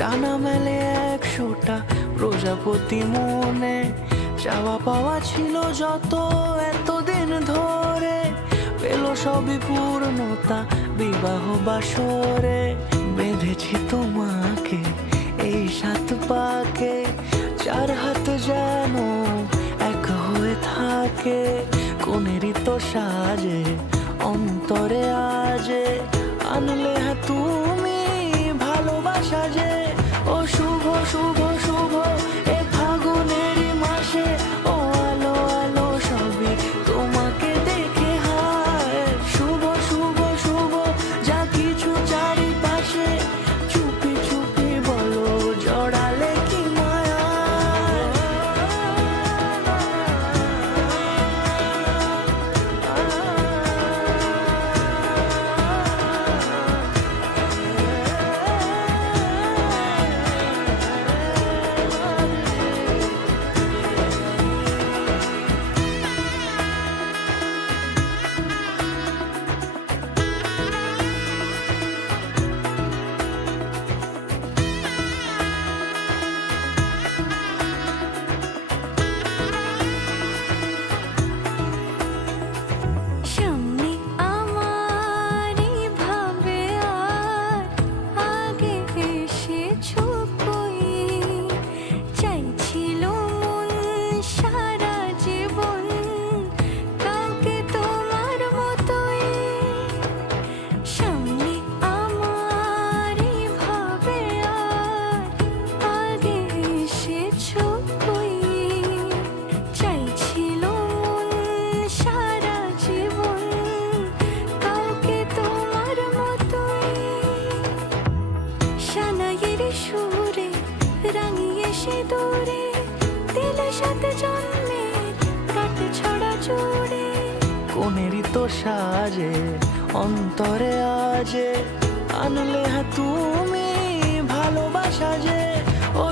ডানা মেলে 100টা প্রজাপতি মনে, চাওয়া পাওয়া ছিল যত এতদিন ধরে, পেল সবই পূর্ণতা বিবাহ বাসরে। বেঁধেছি তোমাকে এই 7 পাকে, 4 হাত যেন এক হয়ে থাকে। কোনেরই তো সাজে অন্তরে আজে, আনলে হ্যাঁ তুমি ভালোবাসা যে। ও শুভ শুভ শুভ এ ফাগুনেরই মাসে, ও আলো আলো সবই তোমাকে দেখে হায়। শুভ শুভ শুভ যা কিছু চারিপাশে, চুপি চুপি বলো জড়ালে কি মায়া। সামনে আমারই ভাবে আর আগে এসেছো কই, চাইছিল মন সারা জীবন কাউকে তোমার মতোই। সামনে আমারই ভাবে আর আগে এসেছো কই, চাইছিল মন সারা জীবন কাউকে তোমার মতোই। সানাইয়ের সুরে রাঙিয়ে সে দূরে, দিলে 7 জন্মের কাট ছড়া জোড়ে। কোনেরই তো সাজে অন্তরে আজে, আনলে হ্যাঁ তুমি ভালোবাসা যে। ও